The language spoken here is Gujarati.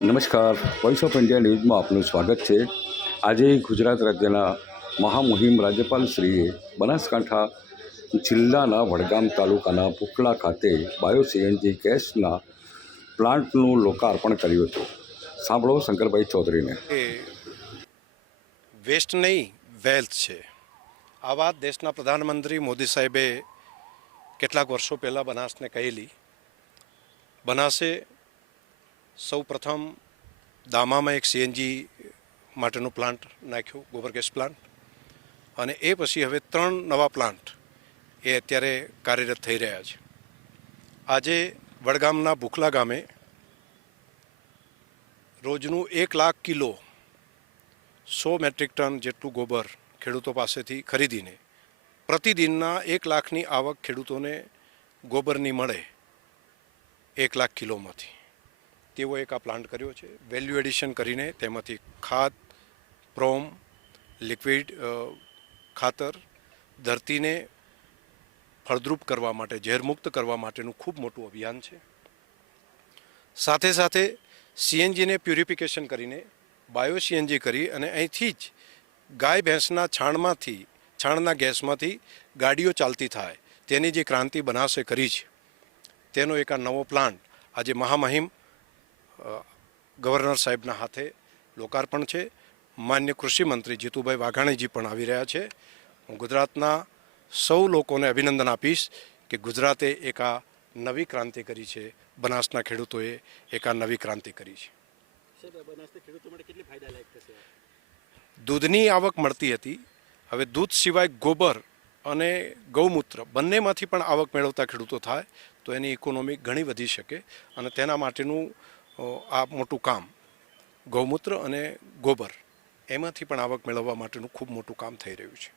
નમસ્કાર, વોઇસ ઓફ ઇન્ડિયા ન્યૂઝમાં આપનું સ્વાગત છે। આજે ગુજરાત રાજ્યના મહામહિમ રાજ્યપાલશ્રીએ બનાસકાંઠા જિલ્લાના વડગામ તાલુકાના ભૂખલા ખાતે બાયો સીએનજી ગેસના પ્લાન્ટનું લોકાર્પણ કર્યું હતું। સાંભળો શંકરભાઈ ચૌધરીને। એ વેસ્ટ નહીં વેલ્થ છે। આ વાત દેશના પ્રધાનમંત્રી મોદી સાહેબે કેટલાક વર્ષો પહેલાં બનાસને કહેલી। બનાસે સૌ પ્રથમ દામામાં એક સીએનજી માટેનો પ્લાન્ટ નાખ્યો, ગોબર ગેસ પ્લાન્ટ, અને એ પછી હવે 3 નવા પ્લાન્ટ એ અત્યારે કાર્યરત થઈ રહ્યા છે। આજે વડગામના ભૂખલા ગામે રોજનું 1 લાખ કિલો 100 મેટ્રિક ટન જેટલું ગોબર ખેડૂતો પાસેથી ખરીદીને પ્રતિદિનના 1 લાખની આવક ખેડૂતોને ગોબરની મળે 1 લાખ કિલોમાંથી, તેવો એક આ પ્લાન્ટ કર્યો છે। વેલ્યુ એડિશન કરીને તેમાંથી ખાદ, પ્રોમ, લિક્વિડ ખાતર, ધરતીને ફળદ્રુપ કરવા માટે, ઝેરમુક્ત કરવા માટેનું ખૂબ મોટું અભિયાન છે। સાથે સાથે સીએનજીને પ્યુરિફિકેશન કરીને બાયો સીએનજી કરી અને અહીંથી જ ગાય ભેંસના છાણના ગેસમાંથી ગાડીઓ ચાલતી થાય તેની જે ક્રાંતિ બનાસે કરી છે, તેનો એક આ નવો પ્લાન્ટ આજે મહામહિમ ગવર્નર સાહેબના હાથે લોકાર્પણ છે। માન્ય કૃષિ મંત્રી જીતુભાઈ વાઘાણીજી પણ આવી રહ્યા છે। હું ગુજરાતના સૌ લોકોને અભિનંદન આપીશ કે ગુજરાતે એક આ નવી ક્રાંતિ કરી છે, બનાસના ખેડૂતોએ એક આ નવી ક્રાંતિ કરી છે। દૂધની આવક મળતી હતી, હવે દૂધ સિવાય ગોબર અને ગૌમૂત્ર બંનેમાંથી પણ આવક મેળવતા ખેડૂતો થાય તો એની ઇકોનોમી ઘણી વધી શકે, અને તેના માટેનું આ મોટું કામ ગૌમૂત્ર અને ગોબર એમાંથી પણ આવક મેળવવા માટેનું ખૂબ મોટું કામ થઈ રહ્યું છે।